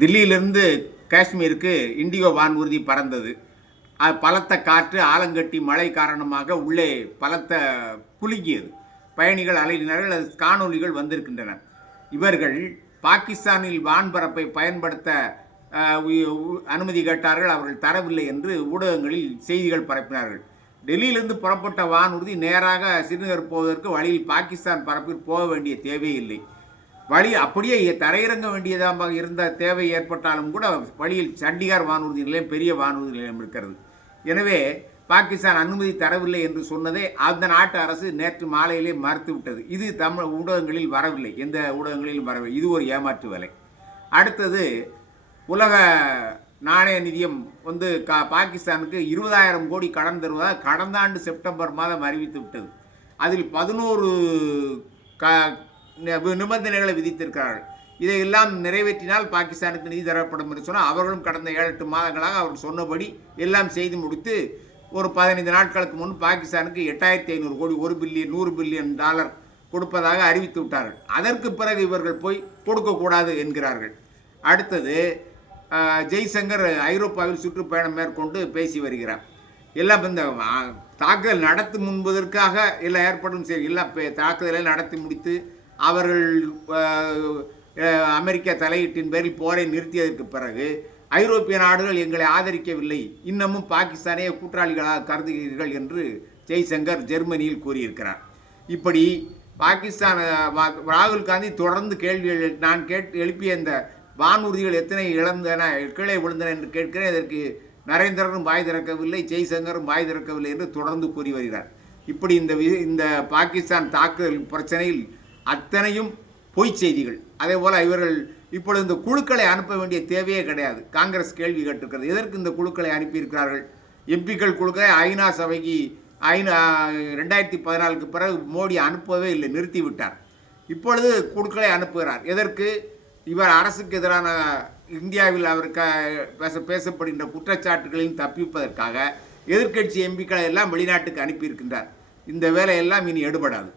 தில்லியிலிருந்து காஷ்மீருக்கு இண்டிகோ வானூர்தி பறந்தது. பலத்த காற்று, ஆலங்கட்டி மழை காரணமாக உள்ளே பலத்த குலுங்கியது. பயணிகள் அலறினார்கள். அது காணொலிகள் வந்திருக்கின்றன. இவர்கள் பாகிஸ்தானில் வான்பரப்பை பயன்படுத்த அனுமதி கேட்டார்கள். அவர்கள் தரவில்லை என்று ஊடகங்களில் செய்திகள் பரப்பினார்கள். டெல்லியிலிருந்து புறப்பட்ட வானூர்தி நேராக ஸ்ரீநகர் போவதற்கு வழியில் பாகிஸ்தான் பரப்பில் போக வேண்டிய தேவையில்லை. வழி அப்படியே தரையிறங்க வேண்டியதாக இருந்த தேவை ஏற்பட்டாலும் கூட வழியில் சண்டிகார் வானூர்தி நிலையம், பெரிய வானூர்தி நிலையம் இருக்கிறது. எனவே பாகிஸ்தான் அனுமதி தரவில்லை என்று சொன்னதை அந்த நாட்டு அரசு நேற்று மாலையிலே மறுத்துவிட்டது. இது தமிழ் ஊடகங்களில் வரவில்லை, எந்த ஊடகங்களிலும் வரவில்லை. இது ஒரு ஏமாற்று வேலை. அடுத்தது, உலக நாணய நிதியம் பாகிஸ்தானுக்கு 20,000 கோடி கடன் தருவதாக கடந்த ஆண்டு செப்டம்பர் மாதம் அறிவித்து விட்டது. அதில் 11 நிபந்தனைகளை விதித்திருக்கிறார்கள். இதையெல்லாம் நிறைவேற்றினால் பாகிஸ்தானுக்கு நிதி தரப்படும் என்று சொன்னால், அவர்களும் கடந்த 7-8 மாதங்களாக அவர்கள் சொன்னபடி எல்லாம் செய்து முடித்து ஒரு 15 நாட்களுக்கு முன் பாகிஸ்தானுக்கு 8,500 கோடி, 1 பில்லியன் $100 பில்லியன் கொடுப்பதாக அறிவித்து விட்டார்கள். அதற்கு பிறகு இவர்கள் போய் கொடுக்கக்கூடாது என்கிறார்கள். அடுத்தது, ஜெய்சங்கர் ஐரோப்பாவில் சுற்றுப்பயணம் மேற்கொண்டு பேசி வருகிறார். எல்லாம் இந்த தாக்குதல் நடத்தி முன்பதற்காக எல்லாம் ஏற்படும் எல்லாம் தாக்குதலை நடத்தி முடித்து அவர்கள் அமெரிக்க தலையீட்டின் பேரில் போரை நிறுத்தியதற்கு பிறகு ஐரோப்பிய நாடுகள் எங்களை ஆதரிக்கவில்லை, இன்னமும் பாகிஸ்தானையே கூட்டாளிகளாக கருதுகிறீர்கள் என்று ஜெய்சங்கர் ஜெர்மனியில் கூறியிருக்கிறார். இப்படி பாகிஸ்தான் ராகுல் காந்தி தொடர்ந்து கேள்விகள் நான் எழுப்பிய இந்த வானூர்திகள் எத்தனை இழந்தன, கீழே விழுந்தன என்று கேட்கிறேன். இதற்கு நரேந்திரனும் வாய் திறக்கவில்லை, ஜெய்சங்கரும் வாய் திறக்கவில்லை என்று தொடர்ந்து கூறி வருகிறார். இப்படி இந்த பாகிஸ்தான் தாக்குதல் பிரச்சனையில் அத்தனையும் பொய் செய்திகள். அதே போல் இவர்கள் இப்பொழுது இந்த குழுக்களை அனுப்ப வேண்டிய தேவையே கிடையாது. காங்கிரஸ் கேள்வி கேட்டிருக்கிறது, எதற்கு இந்த குழுக்களை அனுப்பியிருக்கிறார்கள்? எம்பிக்கள் குழுக்களை ஐநா சபைக்கு 2014க்கு பிறகு மோடி அனுப்பவே இல்லை, நிறுத்திவிட்டார். இப்பொழுது குழுக்களை அனுப்புகிறார். எதற்கு? இவர் அரசுக்கு எதிரான இந்தியாவில் அவருக்கு பேசப்படுகின்ற குற்றச்சாட்டுகளையும் தப்பிப்பதற்காக எதிர்க்கட்சி எம்பிக்களை எல்லாம் வெளிநாட்டுக்கு அனுப்பியிருக்கின்றார். இந்த வேலையெல்லாம் இனி எடுபடாது.